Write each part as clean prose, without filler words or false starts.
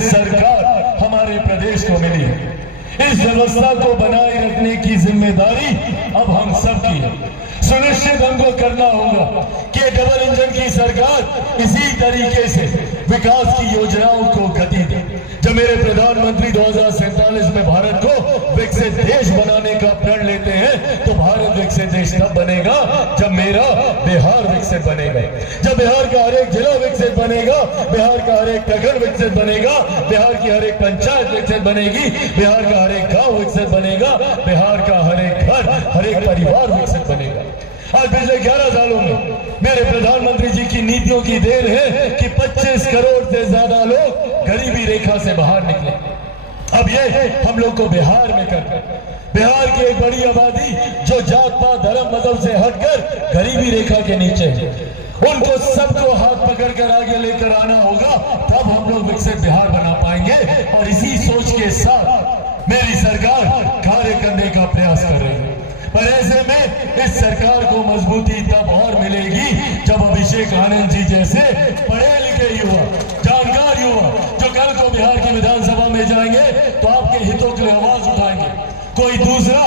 सरकार हमारे प्रदेश को मिली है। इस व्यवस्था को बनाए रखने की जिम्मेदारी अब हम सब की है। सुनिश्चित हमको करना होगा कि डबल इंजन की सरकार इसी तरीके से विकास की योजनाओं को गति दे। जब मेरे प्रधानमंत्री 2047 में भारत को विकसित देश बनाने का प्रण लेते हैं तो भारत विकसित देश तब बनेगा जब मेरा बिहार विकसित बनेगा, जब बिहार का हर एक जिला विकसित बनेगा, बिहार का हर एक प्रखंड विकसित बनेगा, बिहार की हर एक पंचायत विकसित बनेगी, बिहार का हर एक गांव विकसित बनेगा, बिहार का हर एक घर, हर एक परिवार विकसित बनेगा। आज पिछले 11 सालों में मेरे प्रधानमंत्री जी की नीतियों की देन है कि 25 करोड़ से ज्यादा लोग गरीबी रेखा से बाहर निकले। अब ये हम लोग को बिहार में कर बिहार की एक बड़ी आबादी जो जात पात धर्म मजहब से हटकर गरीबी रेखा के नीचे है, उनको सबको हाथ पकड़कर आगे लेकर आना होगा, तब हम लोग विकसित बिहार बना पाएंगे। और इसी सोच के साथ मेरी सरकार कार्य करने का प्रयास कर रही है। पर ऐसे में इस सरकार को मजबूती तब और मिलेगी जब अभिषेक आनंद जी जैसे पढ़े लिखे युवा, जानकार युवा जो कल को बिहार की विधानसभा में जाएंगे तो आपके हितों के लिए आवाज उठाएंगे। कोई दूसरा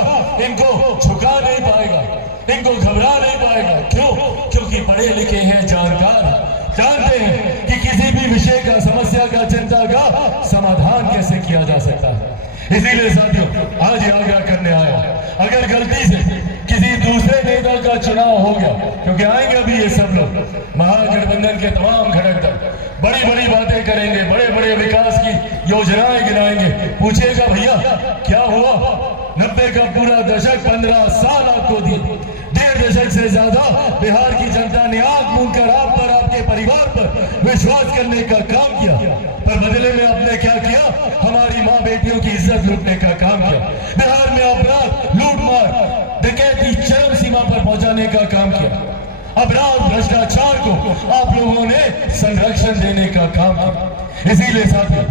इनको झुका नहीं पाएगा, इनको घबरा नहीं पाएगा। क्यों? क्योंकि पढ़े लिखे हैं, जानकार, जानते हैं कि किसी भी विषय का, समस्या का, चिंता का समाधान कैसे किया जा सकता है। इसीलिए साथियों आज ये आग्रह करने आया, अगर गलती से किसी दूसरे नेता का चुनाव हो गया, क्योंकि आएंगे अभी ये सब लोग महागठबंधन के तमाम घटक दल बड़ी बड़ी बातें करेंगे, बड़े बड़े विकास की योजनाएं गिनाएंगे, पूछेगा भैया क्या हुआ? 90 का पूरा दशक 15 साल आपको दिए, 1.5 दशक से ज्यादा बिहार की जनता ने आंख मूंद कर आप पर, आपके परिवार पर विश्वास करने का काम किया, पर बदले में आपने क्या किया? हमारी मां बेटियों की इज्जत लूटने का काम किया। बिहार में अपराध, लूटमार, डकैती चरम सीमा पर पहुंचाने का काम किया। अपराध, भ्रष्टाचार को आप लोगों ने संरक्षण देने का काम किया। इसीलिए साथियों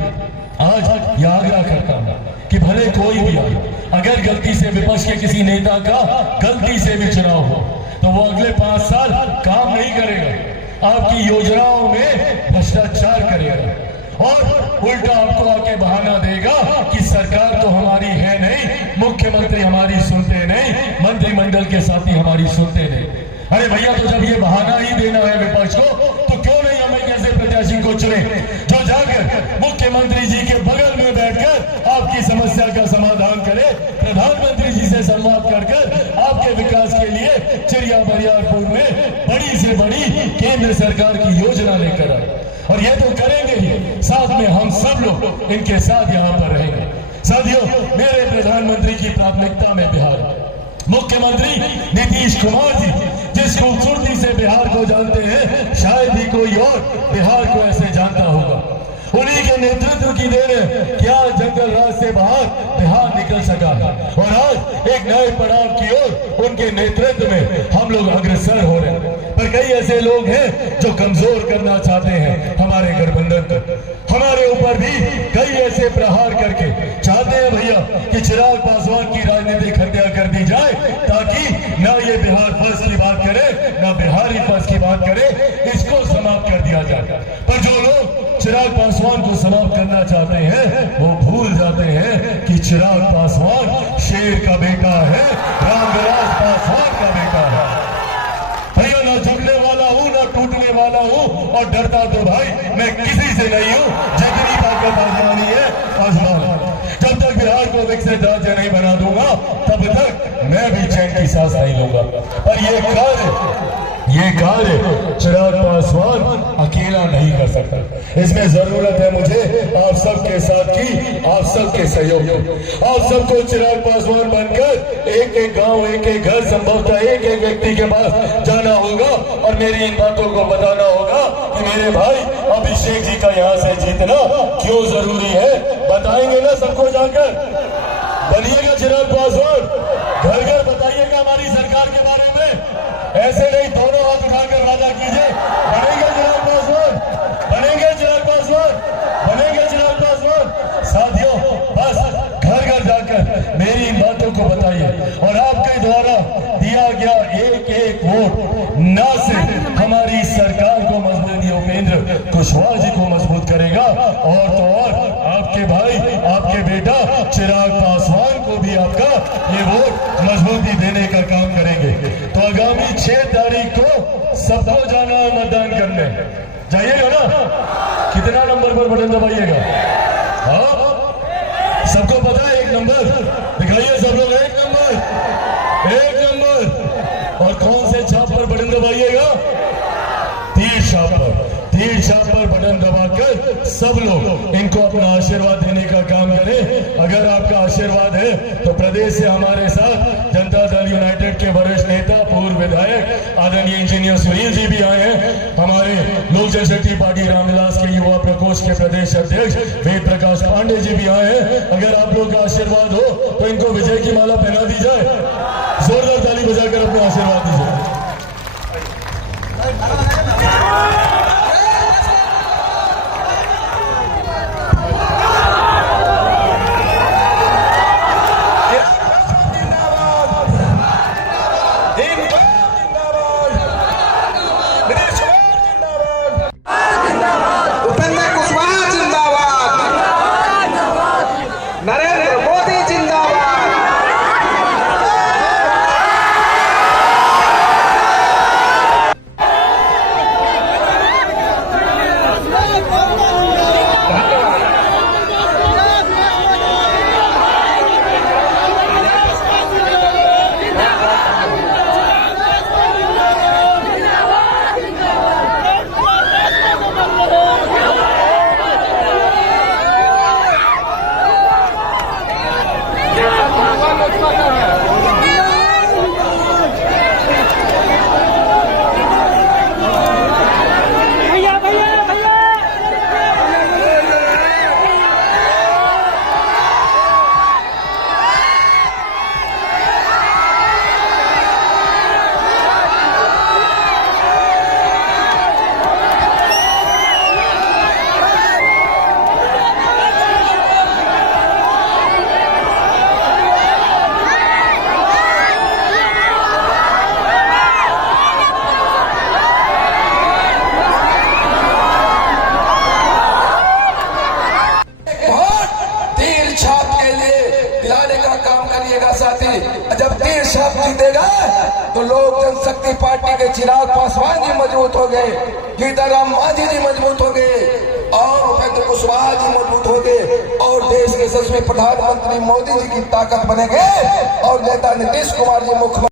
आज यह आग्रह करता हूं कि भले कोई भी आए, अगर गलती से विपक्ष के किसी नेता का गलती से भी चुनाव हो तो वो अगले 5 साल काम नहीं करेगा, आपकी योजनाओं में भ्रष्टाचार करेगा और उल्टा आपको आके बहाना देगा कि सरकार तो हमारी है नहीं, मुख्यमंत्री हमारी सुनते नहीं, मंत्रिमंडल के साथी हमारी सुनते नहीं। अरे भैया, तो जब ये बहाना ही देना है विपक्ष को तो क्यों नहीं हम एक ऐसे प्रत्याशी को चुने जो जाकर मुख्यमंत्री जी के बगल में बैठकर आपकी समस्या का समाधान करे, प्रधानमंत्री जी से संवाद कर आपके विकास के लिए चिड़िया बरियारपुर में बड़ी से बड़ी केंद्र सरकार की योजना लेकर आए। और ये तो करेंगे ही, साथ में हम सब लोग इनके साथ यहाँ पर रहेंगे। साथियों, मेरे प्रधानमंत्री की प्राथमिकता में बिहार, मुख्यमंत्री नीतीश कुमार जी जिस खूबसूरती से बिहार को जानते हैं, शायद ही कोई और बिहार को ऐसे जानता होगा। उन्हीं के नेतृत्व की देन है कि आज जंगल राज से बाहर बिहार निकल सका और आज एक नए पड़ाव की ओर उनके नेतृत्व में हम लोग अग्रसर हो रहे हैं। पर कई ऐसे लोग हैं जो कमजोर करना चाहते हैं हमारे गठबंधन को, हमारे ऊपर भी कई ऐसे प्रहार करके चाहते हैं भैया कि चिराग पासवान की राजनीतिक हत्या कर दी जाए ताकि ना ये बिहार फर्स्ट की बात करे, ना बिहारी फर्स्ट की बात करे, इसको समाप्त कर दिया जाए। पर जो लोग चिराग पासवान को समाप्त करना चाहते हैं वो भूल जाते हैं कि चिराग पासवान शेर का बेटा है, रामविलास पासवान का बेटा है। भैया, ना झुकने वाला हूँ, ना टूटने वाला हूँ, और डरता तो भाई मैं किसी से नहीं हूँ। जितनी ताकत आजमानी है आजमा। जब तक बिहार को विकसित राज्य नहीं बना दूंगा तब तक मैं भी चैन की सांस नहीं लूंगा। पर ये कार्य चिराग पासवान अकेला नहीं कर सकता, इसमें जरूरत है मुझे आप सबके साथ की, आप सबके सहयोग। आप सबको चिराग पासवान बनकर एक एक गांव, एक एक घर, संभवतः एक एक व्यक्ति के पास जाना होगा और मेरी इन बातों को बताना होगा कि मेरे भाई अभिषेक जी का यहाँ से जीतना क्यों जरूरी है। बताएंगे ना सबको जाकर? बनिएगा चिराग पासवान, घर घर बताइएगा हमारी सरकार के बारे में। ऐसे नहीं, दोनों हाथ उठाकर वादा कीजिए, बनेंगे चिराग पासवान, बनेंगे चिराग पासवान, बनेंगे चिराग पासवान। साथियों, बस घर घर जाकर मेरी इन बातों को बताइए और आपके द्वारा दिया गया एक एक वोट न सिर्फ हमारी सरकार को मजबूत, उपेंद्र कुशवाहा जी को मजबूत करेगा और तो और आपके भाई, आपके बेटा चिराग पासवान को भी आपका ये वोट मजबूती देने का काम करेंगे। तो आगामी 6 तारीख को सबको जाना है मतदान करने। जाइएगा ना? कितना नंबर पर बटन दबाइएगा? हाँ, सबको पता है 1 नंबर? दिखाइए सब लोग, 1 नंबर, 1 नंबर। और कौन से छाप पर बटन दबाइएगा? तीर छाप पर बटन दबाकर सब लोग इनको अपना आशीर्वाद देने का काम करें। अगर आपका आशीर्वाद है तो प्रदेश से हमारे साथ जनता दल यूनाइटेड के वरिष्ठ नेता, पूर्व विधायक आदरणीय इंजीनियर सुनील जी भी आए हैं। हमारे लोक जनशक्ति पार्टी रामविलास के युवा प्रकोष्ठ के प्रदेश अध्यक्ष वेद प्रकाश पांडे जी भी आए हैं। अगर आप लोग का आशीर्वाद हो तो इनको विजय की माला पहना दी जाए। जोरदार ताली बजाकर अपना आशीर्वाद दीजिए। जब तीर छाप जीतेगा तो लोक जनशक्ति पार्टी के चिराग पासवान जी मजबूत हो गए, गीताराम मांझी जी मजबूत हो गए और उपेंद्र कुशवाहा जी मजबूत हो गए और देश के यशस्वी प्रधानमंत्री मोदी जी की ताकत बनेंगे और नेता नीतीश कुमार जी मुख्यमंत्री